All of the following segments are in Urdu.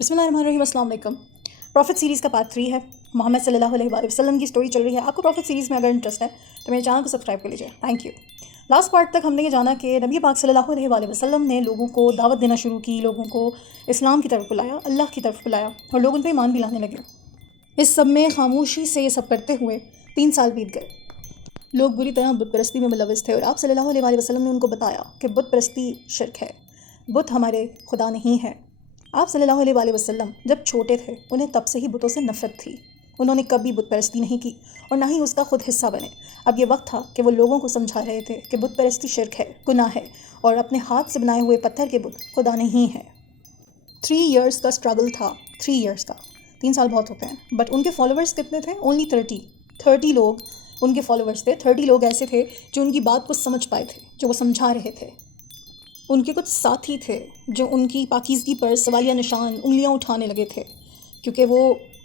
بسم اللہ الرحمن الرحیم. السلام علیکم. پروفٹ سیریز کا پارٹ 3 ہے. محمد صلی اللہ علیہ وآلہ وسلم کی سٹوری چل رہی ہے. آپ کو پروفٹ سیریز میں اگر انٹرسٹ ہے تو میرے چینل کو سبسکرائب کر لیجیے. Thank you. لاسٹ پارٹ تک ہم نے یہ جانا کہ نبی پاک صلی اللہ علیہ وآلہ وسلم نے لوگوں کو دعوت دینا شروع کی، لوگوں کو اسلام کی طرف بلایا، اللہ کی طرف بلایا، اور لوگ ان پہ ایمان بھی لانے لگے. اس سب میں خاموشی سے یہ سب کرتے ہوئے 3 سال بیت گئے. لوگ بری طرح بت پرستی میں ملوث تھے، اور آپ صلی اللہ علیہ وآلہ وسلم نے ان کو بتایا کہ بت پرستی شرک ہے، بت ہمارے خدا نہیں ہے. آپ صلی اللہ علیہ وآلہ وسلم جب چھوٹے تھے انہیں تب سے ہی بتوں سے نفرت تھی. انہوں نے کبھی بت پرستی نہیں کی اور نہ ہی اس کا خود حصہ بنے. اب یہ وقت تھا کہ وہ لوگوں کو سمجھا رہے تھے کہ بت پرستی شرک ہے، گناہ ہے، اور اپنے ہاتھ سے بنائے ہوئے پتھر کے بت خدا نہیں ہے. 3 ایئرس کا اسٹرگل تھا. 3 ایئرس کا 3 سال بہت ہوتے ہیں. بٹ ان کے فالوورز کتنے تھے؟ اونلی 30 لوگ ان کے فالوورز تھے. 30 لوگ ایسے تھے جو ان کی بات کو سمجھ پائے تھے، جو وہ سمجھا رہے تھے. ان کے کچھ ساتھی تھے جو ان کی پاکیزگی پر سوالیہ نشان، انگلیاں اٹھانے لگے تھے، کیونکہ وہ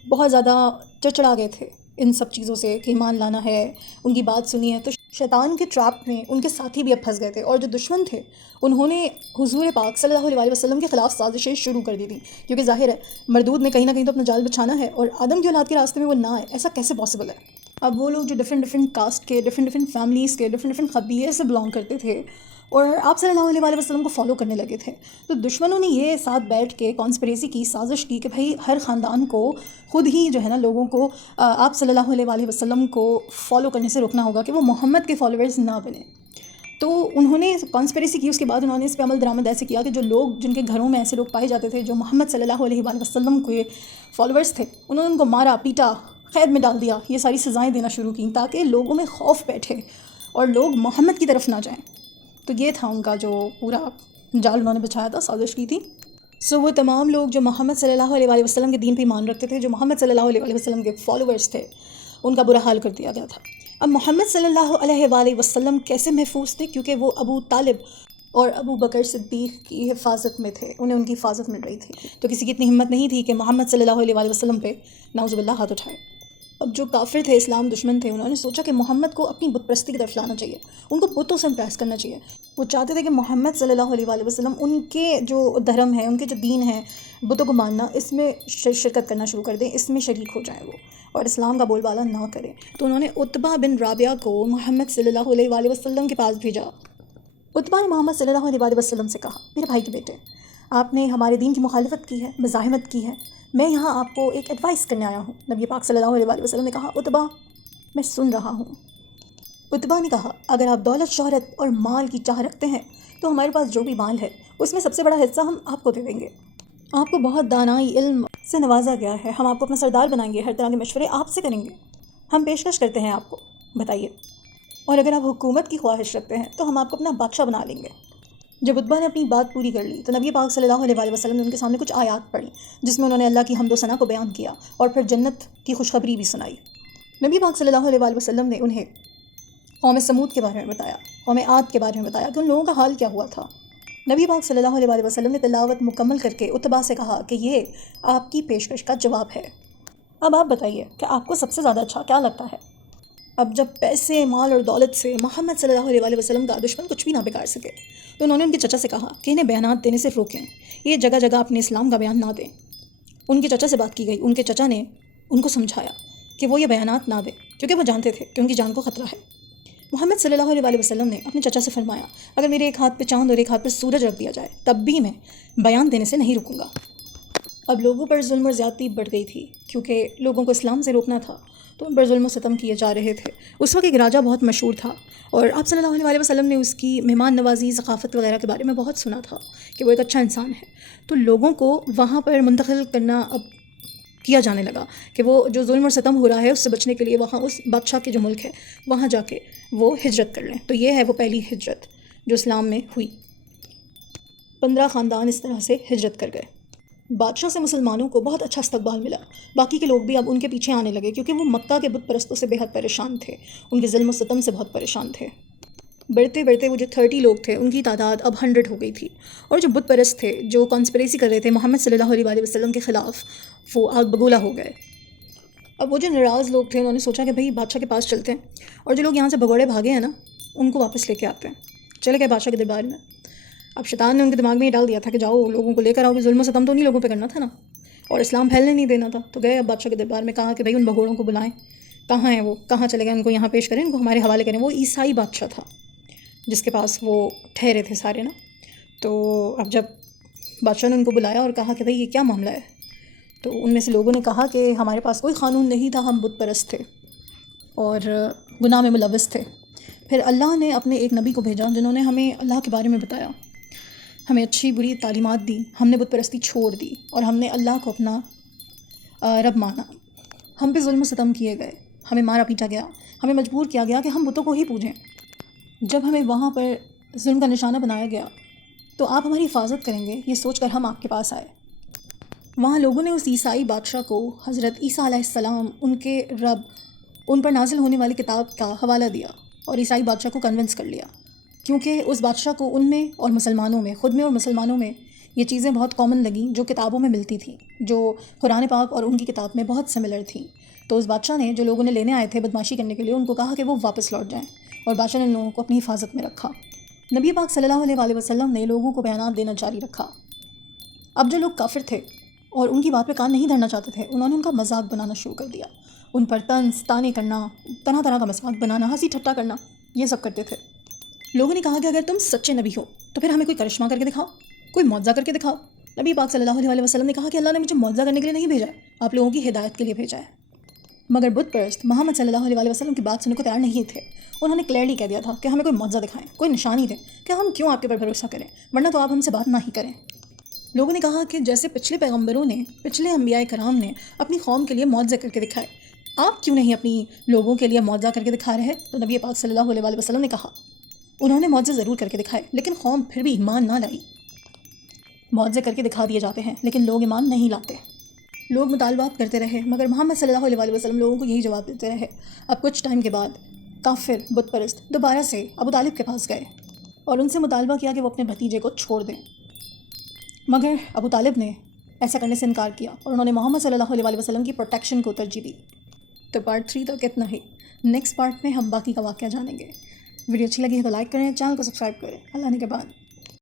بہت زیادہ چڑچڑا گئے تھے ان سب چیزوں سے کہ ایمان لانا ہے، ان کی بات سنی ہے. تو شیطان کے ٹراپ میں ان کے ساتھی بھی اب پھنس گئے تھے، اور جو دشمن تھے انہوں نے حضور پاک صلی اللہ علیہ وسلم کے خلاف سازشیں شروع کر دی تھیں، کیونکہ ظاہر ہے مردود نے کہیں نہ کہیں تو اپنا جال بچھانا ہے، اور آدم کی اولاد کے راستے میں وہ نہ آئے. ایسا کیسے پاسبل ہے؟ اب وہ لوگ جو ڈفرینٹ کاسٹ کے، ڈفرینٹ فیملیز کے، ڈفرینٹ قبیلے سے بلانگ کرتے تھے اور آپ صلی اللہ علیہ وآلہ وسلم کو فالو کرنے لگے تھے، تو دشمنوں نے یہ ساتھ بیٹھ کے کانسپریسی کی، سازش کی کہ بھائی ہر خاندان کو خود ہی جو ہے نا لوگوں کو آپ صلی اللہ علیہ وآلہ وسلم کو فالو کرنے سے روکنا ہوگا کہ وہ محمد کے فالوورز نہ بنیں. تو انہوں نے کانسپریسی کی. اس کے بعد انہوں نے اس پہ عمل درآمد ایسے کیا کہ جو لوگ، جن کے گھروں میں ایسے لوگ پائے جاتے تھے جو محمد صلی اللہ علیہ وآلہ وسلم کے فالوورز تھے، انہوں نے ان کو مارا، پیٹا، قید میں ڈال دیا. یہ ساری سزائیں دینا شروع کیں تاکہ لوگوں میں خوف بیٹھے اور لوگ محمد کی طرف نہ جائیں. تو یہ تھا ان کا جو پورا جال انہوں نے بچھایا تھا، سازش کی تھی. وہ تمام لوگ جو محمد صلی اللہ علیہ وآلہ وسلم کے دین پہ ایمان رکھتے تھے، جو محمد صلی اللہ علیہ وآلہ وسلم کے فالوورز تھے، ان کا برا حال کر دیا گیا تھا. اب محمد صلی اللہ علیہ وآلہ وسلم کیسے محفوظ تھے؟ کیونکہ وہ ابو طالب اور ابو بکر صدیق کی حفاظت میں تھے، انہیں ان کی حفاظت مل رہی تھی. تو کسی کی اتنی ہمت نہیں تھی کہ محمد صلی اللہ علیہ وآلہ وسلم پہ نعوذ باللہ ہاتھ اٹھائے. اب جو کافر تھے، اسلام دشمن تھے، انہوں نے سوچا کہ محمد کو اپنی بت پرستی کی طرف لانا چاہیے، ان کو بتوں سے امپریس کرنا چاہیے. وہ چاہتے تھے کہ محمد صلی اللہ علیہ وآلہ وسلم ان کے جو دھرم ہے، ان کے جو دین ہے، بتوں کو ماننا، اس میں شرکت کرنا شروع کر دیں، اس میں شریک ہو جائیں وہ، اور اسلام کا بول بالا نہ کریں. تو انہوں نے عتبہ بن رابعہ کو محمد صلی اللہ علیہ وآلہ وسلم کے پاس بھیجا. عتبہ نے محمد صلی اللہ علیہ وآلہ وسلم سے کہا، میرے بھائی کے بیٹے، آپ نے ہمارے دین کی مخالفت کی ہے، مزاحمت کی ہے، میں یہاں آپ کو ایک ایڈوائس کرنے آیا ہوں. نبی پاک صلی اللہ علیہ وآلہ وسلم نے کہا، عتبہ میں سن رہا ہوں. عتبہ نے کہا، اگر آپ دولت، شہرت اور مال کی چاہ رکھتے ہیں تو ہمارے پاس جو بھی مال ہے اس میں سب سے بڑا حصہ ہم آپ کو دے دیں گے. آپ کو بہت دانائی، علم سے نوازا گیا ہے، ہم آپ کو اپنا سردار بنائیں گے، ہر طرح کے مشورے آپ سے کریں گے. ہم پیشکش کرتے ہیں آپ کو، بتائیے. اور اگر آپ حکومت کی خواہش رکھتے ہیں تو ہم آپ کو اپنا بادشاہ بنا لیں گے. جب عتبہ نے اپنی بات پوری کر لی تو نبی پاک صلی اللہ علیہ وآلہ وسلم نے ان کے سامنے کچھ آیات پڑھی، جس میں انہوں نے اللہ کی حمد و ثنا کو بیان کیا اور پھر جنت کی خوشخبری بھی سنائی. نبی پاک صلی اللہ علیہ وآلہ وسلم نے انہیں قوم سمود کے بارے میں بتایا، قوم عاد کے بارے میں بتایا کہ ان لوگوں کا حال کیا ہوا تھا. نبی پاک صلی اللہ علیہ وآلہ وسلم نے تلاوت مکمل کر کے عتبہ سے کہا کہ یہ آپ کی پیشکش کا جواب ہے. اب آپ بتائیے کہ آپ کو سب سے زیادہ اچھا کیا لگتا ہے؟ اب جب پیسے، مال اور دولت سے محمد صلی اللہ علیہ وآلہ وسلم کا دشمن کچھ بھی نہ بگاڑ سکے، تو انہوں نے ان کے چچا سے کہا کہ انہیں بیانات دینے سے روکیں، یہ جگہ جگہ اپنے اسلام کا بیان نہ دیں. ان کے چچا سے بات کی گئی. ان کے چچا نے ان کو سمجھایا کہ وہ یہ بیانات نہ دیں، کیونکہ وہ جانتے تھے کہ ان کی جان کو خطرہ ہے. محمد صلی اللہ علیہ وآلہ وسلم نے اپنے چچا سے فرمایا، اگر میرے ایک ہاتھ پہ چاند اور ایک ہاتھ پہ سورج رکھ دیا جائے تب بھی میں بیان دینے سے نہیں رکوں گا. اب لوگوں پر ظلم اور زیادتی بڑھ گئی تھی، کیونکہ لوگوں کو اسلام سے روکنا تھا تو ان پر ظلم و ستم کیے جا رہے تھے. اس وقت ایک راجہ بہت مشہور تھا، اور آپ صلی اللہ علیہ وسلم نے اس کی مہمان نوازی، ثقافت وغیرہ کے بارے میں بہت سنا تھا کہ وہ ایک اچھا انسان ہے. تو لوگوں کو وہاں پر منتقل کرنا اب کیا جانے لگا کہ وہ جو ظلم اور ستم ہو رہا ہے اس سے بچنے کے لیے وہاں اس بادشاہ کے جو ملک ہے وہاں جا کے وہ ہجرت کر لیں. تو یہ ہے وہ پہلی ہجرت جو اسلام میں ہوئی. 15 خاندان اس طرح سے ہجرت کر گئے. بادشاہ سے مسلمانوں کو بہت اچھا استقبال ملا. باقی کے لوگ بھی اب ان کے پیچھے آنے لگے، کیونکہ وہ مکہ کے بت پرستوں سے بے حد پریشان تھے، ان کے ظلم و ستم سے بہت پریشان تھے. بڑھتے بڑھتے وہ جو 30 لوگ تھے ان کی تعداد اب 100 ہو گئی تھی، اور جو بت پرست تھے، جو کانسپریسی کر رہے تھے محمد صلی اللہ علیہ وسلم کے خلاف، وہ آگ بگولا ہو گئے. اب وہ جو ناراض لوگ تھے انہوں نے سوچا کہ بھئی بادشاہ کے پاس چلتے ہیں، اور جو لوگ یہاں سے بھگوڑے بھاگے ہیں نا ان کو واپس لے کے آتے ہیں. چلے گئے بادشاہ کے دربار میں. اب شیطان نے ان کے دماغ میں یہ ڈال دیا تھا کہ جاؤ لوگوں کو لے کر آؤ، ظلم و ستم تو نہیں لوگوں پہ کرنا تھا نا. اور اسلام پھیلنے نہیں دینا تھا. تو گئے اب بادشاہ کے دربار میں, کہا کہ بھائی ان بگوڑوں کو بلائیں, کہاں ہیں وہ, کہاں چلے گئے, ان کو یہاں پیش کریں, ان کو ہمارے حوالے کریں. وہ عیسائی بادشاہ تھا جس کے پاس وہ ٹھہرے تھے سارے نا. تو اب جب بادشاہ نے ان کو بلایا اور کہا کہ بھائی یہ کیا معاملہ ہے, تو ان میں سے لوگوں نے کہا کہ ہمارے پاس کوئی قانون نہیں تھا, ہم بت پرست تھے اور گناہ میں ملوث تھے. پھر اللہ نے اپنے ایک نبی کو بھیجا جنہوں نے ہمیں اللہ کے بارے میں بتایا, ہمیں اچھی بری تعلیمات دی, ہم نے بت پرستی چھوڑ دی اور ہم نے اللہ کو اپنا رب مانا. ہم پہ ظلم و ستم کیے گئے, ہمیں مارا پیٹا گیا, ہمیں مجبور کیا گیا کہ ہم بتوں کو ہی پوجیں. جب ہمیں وہاں پر ظلم کا نشانہ بنایا گیا تو آپ ہماری حفاظت کریں گے یہ سوچ کر ہم آپ کے پاس آئے. وہاں لوگوں نے اس عیسائی بادشاہ کو حضرت عیسیٰ علیہ السلام, ان کے رب, ان پر نازل ہونے والی کتاب کا حوالہ دیا اور عیسائی بادشاہ کو کنونس کر لیا, کیونکہ اس بادشاہ کو ان میں اور مسلمانوں میں, خود میں اور مسلمانوں میں یہ چیزیں بہت کامن لگیں جو کتابوں میں ملتی تھیں, جو قرآن پاک اور ان کی کتاب میں بہت سملر تھیں. تو اس بادشاہ نے جو لوگوں نے لینے آئے تھے بدماشی کرنے کے لیے, ان کو کہا کہ وہ واپس لوٹ جائیں, اور بادشاہ نے ان لوگوں کو اپنی حفاظت میں رکھا. نبی پاک صلی اللہ علیہ وآلہ وسلم نے لوگوں کو بیانات دینا جاری رکھا. اب جو لوگ کافر تھے اور ان کی بات پہ کان نہیں دھرنا چاہتے تھے, انہوں نے ان کا مذاق بنانا شروع کر دیا. ان پر طنز طانے کرنا, طرح طرح کا مذاق بنانا, ہنسی ٹھٹا کرنا, یہ سب کرتے تھے. لوگوں نے کہا کہ اگر تم سچے نبی ہو تو پھر ہمیں کوئی کرشمہ کر کے دکھاؤ, کوئی معجزہ کر کے دکھاؤ. نبی پاک صلی اللہ علیہ وسلم نے کہا کہ اللہ نے مجھے معجزہ کرنے کے لیے نہیں بھیجا ہے, آپ لوگوں کی ہدایت کے لیے بھیجا ہے. مگر بت پرست محمد صلی اللہ علیہ وسلم کی بات سننے کو تیار نہیں تھے. انہوں نے کلیئرلی کہہ دیا تھا کہ ہمیں کوئی معجزہ دکھائیں, کوئی نشانی دیں, کہ ہم کیوں آپ کے پر بھروسہ کریں, ورنہ تو آپ ہم سے بات نہ ہی کریں. لوگوں نے کہا کہ جیسے پچھلے پیغمبروں نے, پچھلے انبیاء کرام نے اپنی قوم کے لیے معجزہ کر کے دکھائے, آپ کیوں نہیں اپنی لوگوں کے لیے معجزہ کر کے دکھا رہے. تو نبی پاک صلی اللہ علیہ وسلم نے کہا انہوں نے معجزے ضرور کر کے دکھائے, لیکن قوم پھر بھی ایمان نہ لائی. معجزے کر کے دکھا دیے جاتے ہیں لیکن لوگ ایمان نہیں لاتے. لوگ مطالبات کرتے رہے, مگر محمد صلی اللہ علیہ وسلم لوگوں کو یہی جواب دیتے رہے. اب کچھ ٹائم کے بعد کافر بت پرست دوبارہ سے ابو طالب کے پاس گئے اور ان سے مطالبہ کیا کہ وہ اپنے بھتیجے کو چھوڑ دیں, مگر ابو طالب نے ایسا کرنے سے انکار کیا اور انہوں نے محمد صلی اللہ علیہ وسلم کی پروٹیکشن کو ترجیح دی. تو پارٹ 3 تک اتنا ہی. نیکسٹ پارٹ میں ہم باقی کا واقعہ جانیں گے. ویڈیو اچھی لگی ہے تو لائک کریں, چینل کو سبسکرائب کریں. اللہ نے کے بعد